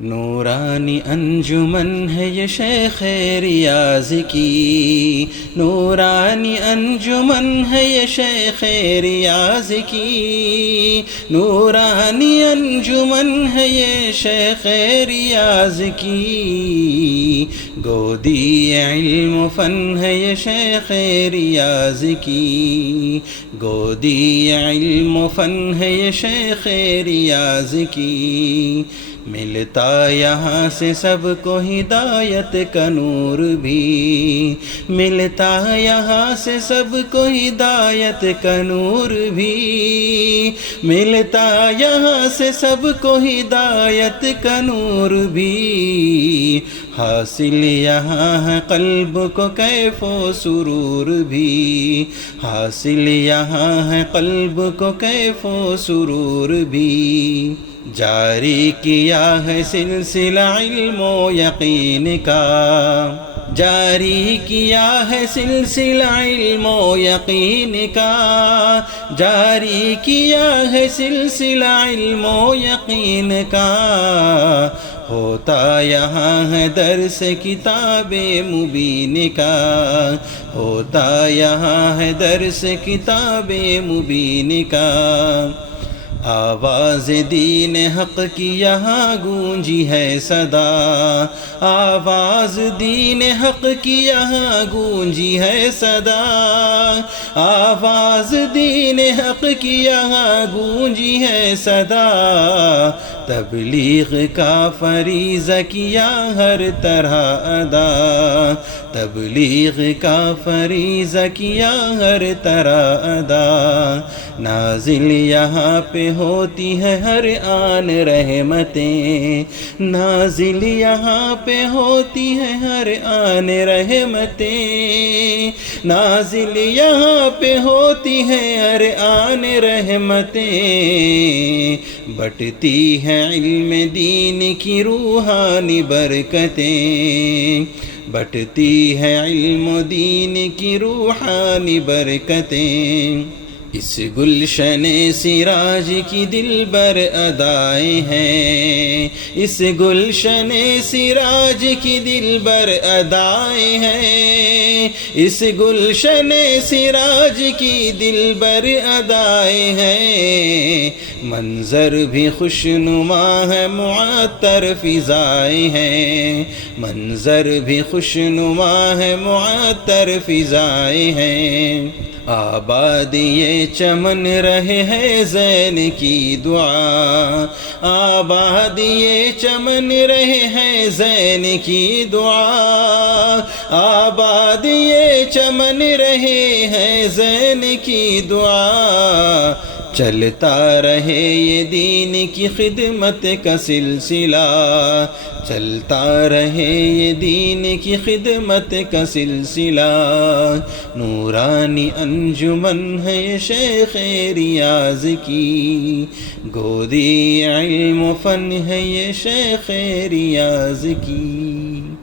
نورانی انجمن ہے یہ شیخ ریاض کی، نورانی انجمن ہے یہ شیخ ریاض کی، نورانی انجمن ہے یہ شیخ ریاض کی، گودی علم و فن ہے یہ شیخ ریاض کی، گودی علم و فن ہے یہ شیخ ریاض کی، ملتا یہاں سے سب کو ہدایت کا نور بھی، ملتا یہاں سے سب کو ہدایت کا نور بھی، ملتا یہاں سے سب کو ہدایت کا نور بھی، حاصل یہاں ہے قلب کو کیف و سرور بھی، حاصل یہاں ہے قلب کو کیف و سرور بھی، جاری کیا ہے سلسلہ علم و یقین کا، جاری کیا ہے سلسلہ علم و یقین کا، جاری کیا ہے سلسلہ علم و یقین کا، ہوتا یہاں ہے درس کتاب مبین کا، ہوتا یہاں ہے درس کتاب مبین کا، آواز دین حق کی یہاں گونجی ہے صدا، آواز دین حق کی یہاں گونجی ہے صدا، آواز دین حق کی یہاں گونجی ہے صدا، تبلیغ کا فریضہ کیا ہر طرح ادا، تبلیغ کا فریضہ کیا ہر طرح ادا، نازل یہاں پہ ہوتی ہے ہر آن رحمتیں، نازل یہاں پہ ہوتی ہے ہر آن رحمتیں، نازل یہاں پہ ہوتی ہے ہر آن رحمتیں، بٹتی ہے علم دین کی روحانی برکتیں، بٹتی ہے علم دین کی روحانی برکتیں، اس گلشن سراج کی دلبر ادائیں ہیں، اس گلشن سراج کی دلبر ادائیں ہیں، اس گلشن سراج کی دلبر ادائیں ہیں، منظر بھی خوشنما ہے معطر فضائیں ہیں، منظر بھی خوشنما ہے معطر فضائیں ہیں، آباد یہ چمن رہے ہے زین کی دعا، آباد یہ چمن رہے ہے زین کی دعا، آباد یہ چمن رہے ہے زین کی دعا، چلتا رہے یہ دین کی خدمت کا سلسلہ، چلتا رہے یہ دین کی خدمت کا سلسلہ، نورانی انجمن ہے یہ شیخ ریاض کی، گودی علم و فن ہے یہ شیخ ریاض کی۔